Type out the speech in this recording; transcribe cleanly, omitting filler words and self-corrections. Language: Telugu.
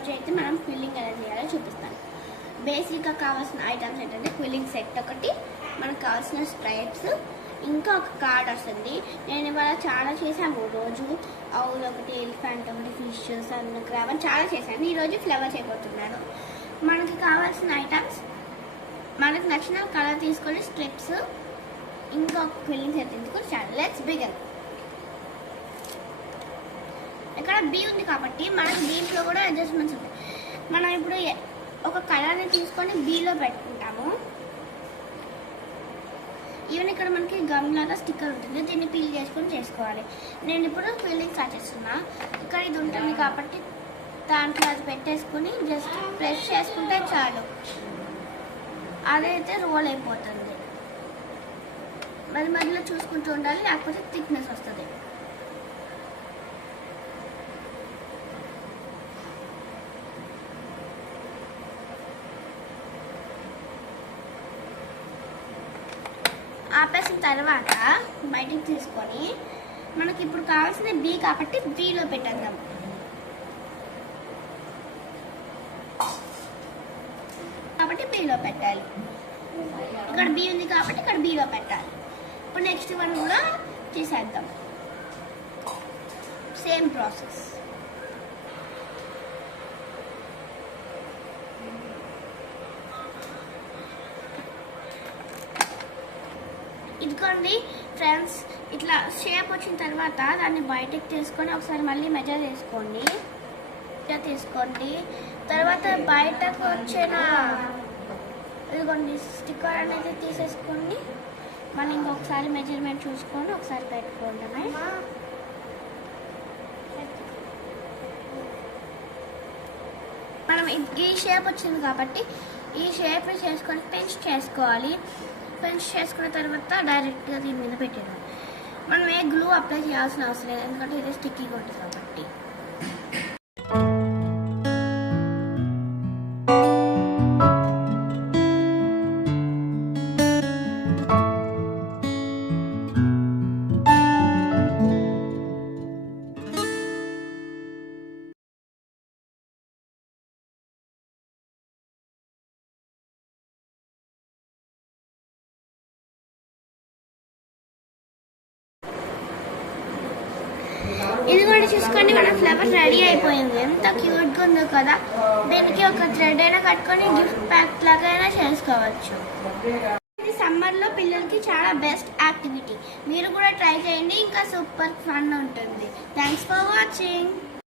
ఈరోజు అయితే మనం క్విల్లింగ్ ఎలా చేయాలో చూపిస్తాను. బేసిక్గా కావాల్సిన ఐటమ్స్ ఏంటంటే క్విల్లింగ్ సెట్ ఒకటి, మనకు కావాల్సిన స్ట్రైప్స్, ఇంకా ఒక కార్డ్ వస్తుంది. నేను ఇవాళ చాలా చేశాను. రోజు అవులు ఒకటి, ఎలిఫెంట్ ఒకటి, ఫిష్, సన్ క్రాబ్ అని చాలా చేశాను. ఈరోజు ఫ్లవర్ చేయబోతున్నాను. మనకి కావాల్సిన ఐటమ్స్ మనకు నచ్చిన కలర్ తీసుకొని స్ట్రిప్స్, ఇంకా ఒక క్విల్లింగ్ సెట్ తీసుకొని చాలా. Let's begin. ఇక్కడ బీ ఉంది కాబట్టి మనకి దీంట్లో కూడా అడ్జస్ట్మెంట్స్ ఉంటాయి. మనం ఇప్పుడు ఒక కలర్ని తీసుకొని బీలో పెట్టుకుంటాము. ఈవెన్ ఇక్కడ మనకి గమ్ లాగా స్టిక్కర్ ఉంటుంది, దీన్ని పీల్ చేసుకొని చేసుకోవాలి. నేను ఇప్పుడు ఫిల్లింగ్ స్టార్ట్ చేస్తున్నా. ఇక్కడ ఇది ఉంటుంది కాబట్టి దాంట్లో అది పెట్టేసుకుని జస్ట్ ప్రెస్ చేసుకుంటే చాలు, అదైతే రోల్ అయిపోతుంది. మరి మధ్యలో చూసుకుంటూ ఉండాలి, లేకపోతే థిక్నెస్ వస్తుంది. ఆపేసిన తర్వాత బయటికి తీసుకొని మనకి ఇప్పుడు కావాల్సిన బీ కాబట్టి బీలో పెట్టేద్దాం. కాబట్టి బీలో పెట్టాలి. ఇక్కడ బీ ఉంది కాబట్టి ఇక్కడ బీలో పెట్టాలి. ఇప్పుడు నెక్స్ట్ వన్ కూడా చేసేద్దాం. Same process. ఇదిగోండి ఫ్రెండ్స్, ఇట్లా షేప్ వచ్చిన తర్వాత దాన్ని బయటకు తీసుకొని ఒకసారి మళ్ళీ మెజర్ చేసుకోండి. తర్వాత బయటకు వచ్చిన ఇదిగోండి స్టిక్కర్ అనేది తీసేసుకోండి. మళ్ళీ ఇంకొకసారి మెజర్మెంట్ చూసుకొని ఒకసారి పెట్టుకోండి. మనం ఈ షేప్ వచ్చింది కాబట్టి ఈ షేప్ చేసుకొని పెంచ్ చేసుకోవాలి. పెంచ్ చేసుకున్న తర్వాత డైరెక్ట్గా దీని మీద పెట్టేయాలి. మనం ఏ గ్లూ అప్లై చేయాల్సిన అవసరం లేదు, ఎందుకంటే ఇది స్టిక్కీగా ఉంటుంది కాబట్టి. ఇది కూడా చూసుకోండి, మన ఫ్లవర్ రెడీ అయిపోయింది. ఎంత క్యూట్గా ఉందో కదా. దీనికి ఒక థ్రెడ్ అయినా కట్టుకొని గిఫ్ట్ ప్యాక్ లాగా అయినా చేసుకోవచ్చు. ఇది సమ్మర్లో పిల్లలకి చాలా బెస్ట్ యాక్టివిటీ. మీరు కూడా ట్రై చేయండి, ఇంకా సూపర్ ఫన్ ఉంటుంది. Thanks for watching.